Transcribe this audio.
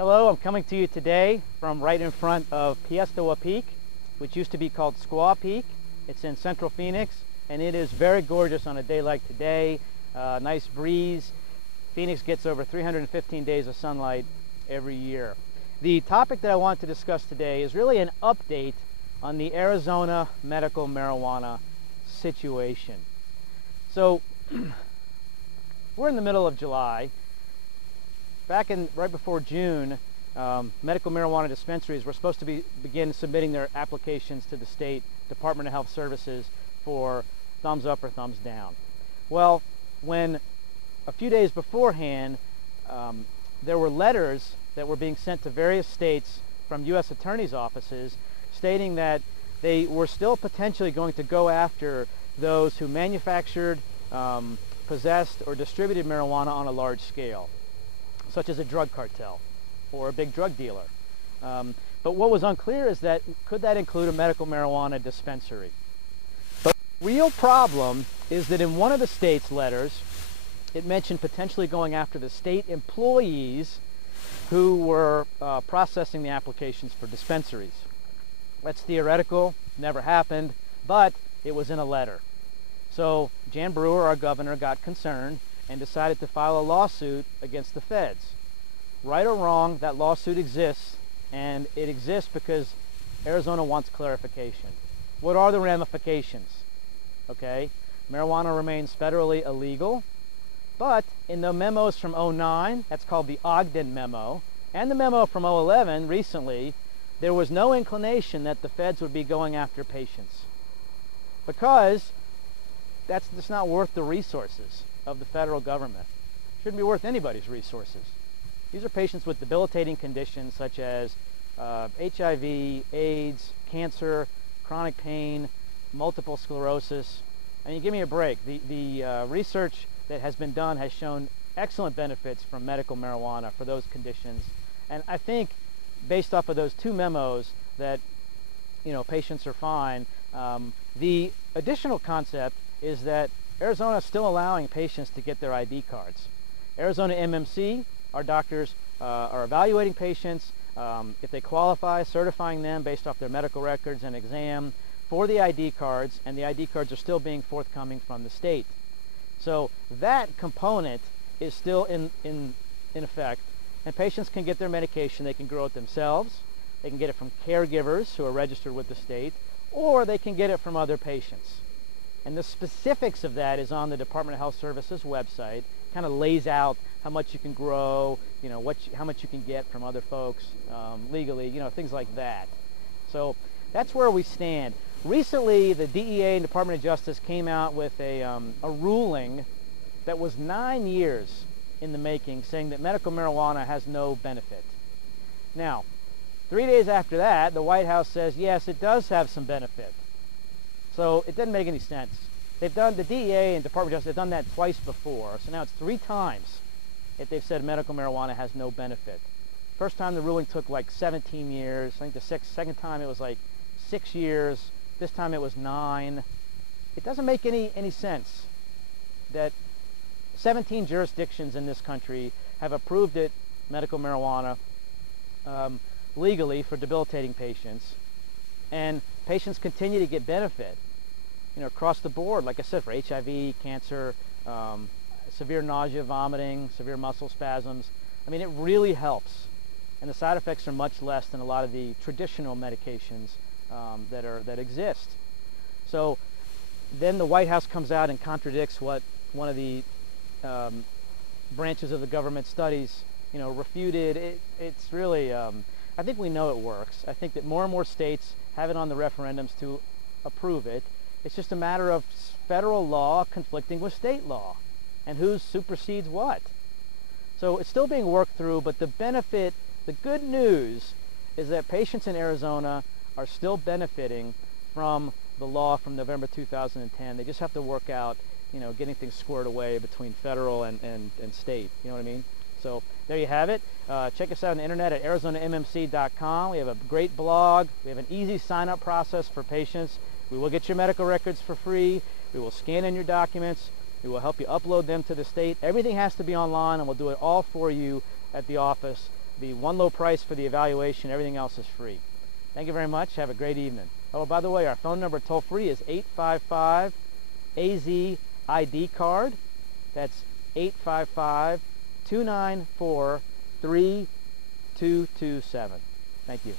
Hello, I'm coming to you today from right in front of Piestewa Peak, which used to be called Squaw Peak. It's in central Phoenix, and it is very gorgeous on a day like today. Nice breeze. Phoenix gets over 315 days of sunlight every year. The topic that I want to discuss today is really an update on the Arizona medical marijuana situation. So, we're in the middle of July. Right before June, medical marijuana dispensaries were supposed to begin submitting their applications to the state Department of Health Services for thumbs up or thumbs down. Well, when a few days beforehand, there were letters that were being sent to various states from U.S. attorneys' offices stating that they were still potentially going to go after those who manufactured, possessed, or distributed marijuana on a large scale, such as a drug cartel or a big drug dealer. But what was unclear is that could that include a medical marijuana dispensary? But the real problem is that in one of the state's letters, it mentioned potentially going after the state employees who were processing the applications for dispensaries. That's theoretical, never happened, but it was in a letter. So Jan Brewer, our governor, got concerned and decided to file a lawsuit against the feds. Right or wrong, that lawsuit exists, and it exists because Arizona wants clarification. What are the ramifications? Okay, marijuana remains federally illegal, but in the memos from 2009, that's called the Ogden memo, and the memo from 2011 recently, there was no inclination that the feds would be going after patients, because that's just not worth the resources of the federal government. Shouldn't be worth anybody's resources. These are patients with debilitating conditions such as HIV, AIDS, cancer, chronic pain, multiple sclerosis. I mean, give me a break. The research that has been done has shown excellent benefits from medical marijuana for those conditions. And I think based off of those two memos that, you know, patients are fine. The additional concept is that Arizona is still allowing patients to get their ID cards. Arizona MMC, our doctors are evaluating patients, if they qualify, certifying them based off their medical records and exam for the ID cards, and the ID cards are still being forthcoming from the state. So that component is still in effect, and patients can get their medication. They can grow it themselves, they can get it from caregivers who are registered with the state, or they can get it from other patients. And the specifics of that is on the Department of Health Services website. Kind of lays out how much you can grow, you know, how much you can get from other folks legally, you know, things like that. So that's where we stand. Recently, the DEA and Department of Justice came out with a ruling that was 9 years in the making, saying that medical marijuana has no benefit. Now, 3 days after that, the White House says, yes, it does have some benefit. So it doesn't make any sense. The DEA and Department of Justice have done that twice before, so now it's 3 times that they've said medical marijuana has no benefit. First time the ruling took like 17 years. I think the second time it was like 6 years. This time it was 9. It doesn't make any sense that 17 jurisdictions in this country have approved it, medical marijuana, legally for debilitating patients, and patients continue to get benefit, you know, across the board, like I said, for HIV, cancer, severe nausea, vomiting, severe muscle spasms. I mean, it really helps, and the side effects are much less than a lot of the traditional medications that exist. So then the White House comes out and contradicts what one of the branches of the government studies, you know, refuted. It's really, I think we know it works. I think that more and more states have it on the referendums to approve it. It's just a matter of federal law conflicting with state law and who supersedes what. So it's still being worked through, but the benefit, the good news is that patients in Arizona are still benefiting from the law from November 2010. They just have to work out, you know, getting things squared away between federal and state. You know what I mean? So there you have it. Check us out on the internet at ArizonaMMC.com. We have a great blog. We have an easy sign-up process for patients. We will get your medical records for free. We will scan in your documents. We will help you upload them to the state. Everything has to be online, and we'll do it all for you at the office be one low price for the evaluation. Everything else is free. Thank you very much. Have a great evening. Oh, by the way, our phone number toll free is 855-AZ-ID card. That's 855-294-3227. Thank you.